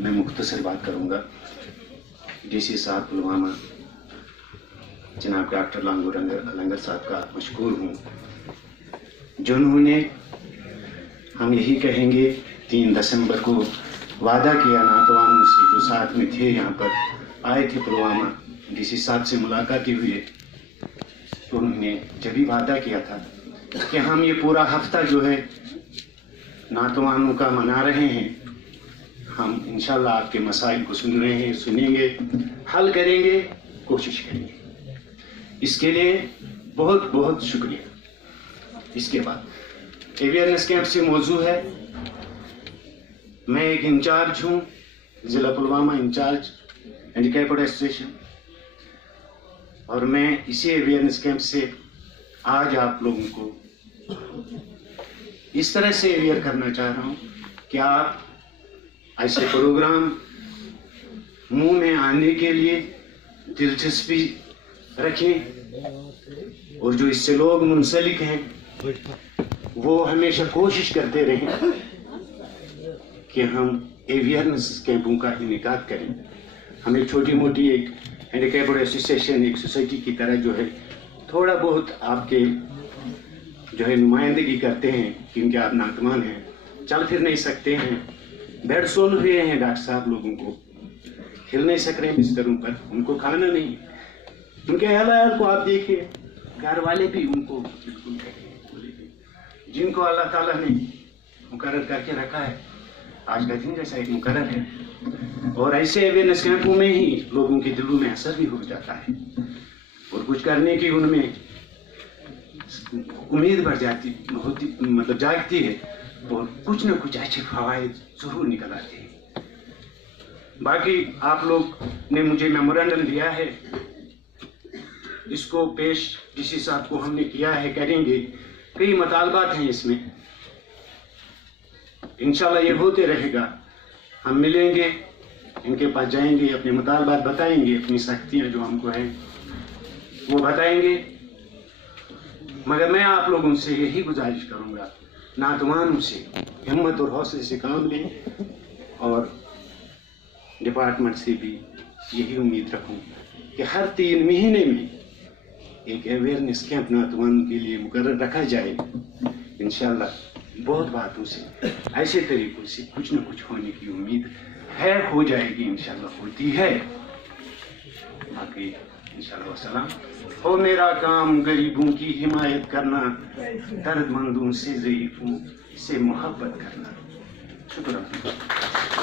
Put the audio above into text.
मैं मुख्तसर बात करूँगा। डीसी साहब पुलवामा जनाब डॉक्टर लांगूर लंगर साहब का मशकूर हूँ, जिन्होंने हम यही कहेंगे 3 दिसंबर को वादा किया नातवानों से जो साथ में थे, यहाँ पर आए थे पुलवामा, डीसी साहब से मुलाकात हुई है, तो उन्होंने जब भी वादा किया था कि हम ये पूरा हफ्ता जो है नातवानों का मना रहे हैं, हम इंशाल्लाह आपके मसाइल को सुन रहे हैं, सुनेंगे, हल करेंगे, कोशिश करेंगे। इसके लिए बहुत बहुत शुक्रिया। इसके बाद अवेयरनेस कैंप से मौजू है, मैं एक इंचार्ज हूँ, ज़िला पुलवामा इंचार्ज हैंडीकैप्ड एसोसिएशन, और मैं इसी अवेयरनेस कैंप से आज आप लोगों को इस तरह से अवेयर करना चाह रहा हूँ कि आप ऐसे प्रोग्राम मुंह में आने के लिए दिलचस्पी रखें, और जो इससे लोग मुंसलिक हैं वो हमेशा कोशिश करते रहें कि हम अवेयरनेस कैंपों का इनेकाद करें। हम एक छोटी मोटी एक हैंडीकैप्ड एसोसिएशन, एक सोसाइटी की तरह जो है थोड़ा बहुत आपके जो है नुमाइंदगी करते हैं, क्योंकि आप नातवान हैं, चल फिर नहीं सकते हैं, बेड सोल हुए हैं, डॉक्टर साहब लोगों को हिल नहीं सक रहे हैं बिस्तरों पर, उनको खाना नहीं, उनके हालात को आप देखिए, घर वाले भी उनको बिल्कुल जिनको अल्लाह ताला ने मुकर्रर करके रखा है, आज का दिन जैसा एक मुकर्रर है, और ऐसे अवेयरनेस कैंपों में ही लोगों के दिलों में असर भी हो जाता है और कुछ करने की उनमें उम्मीद बढ़ जाती होती, मतलब जागती है, और कुछ न कुछ अच्छे फवायद जरूर निकल आते हैं। बाकी आप लोग ने मुझे मेमोरेंडम दिया है, इसको पेश डीसी साहब को हमने किया है, करेंगे, कई मतालबात हैं इसमें, इंशाल्लाह ये होते रहेगा। हम मिलेंगे, इनके पास जाएंगे, अपने मुतालबात बताएंगे, अपनी सख्तियाँ जो हमको हैं वो बताएंगे, मगर मैं आप लोगों से यही गुजारिश करूँगा, नातवानों से हिम्मत और हौसले से काम लें, और डिपार्टमेंट से भी यही उम्मीद रखूँ कि हर 3 महीने में एक अवेयरनेस कैंप नातवानों के लिए मुकर्रर रखा जाए। इंशाल्लाह बहुत बातों से, ऐसे तरीकों से कुछ न कुछ होने की उम्मीद है, हो जाएगी, इंशाल्लाह होती है। बाकी इंशाल्लाह वसलाम। हो मेरा काम गरीबों की हिमायत करना, दर्दमंदों से ज़ईफ़ों से मोहब्बत करना। शुक्रिया।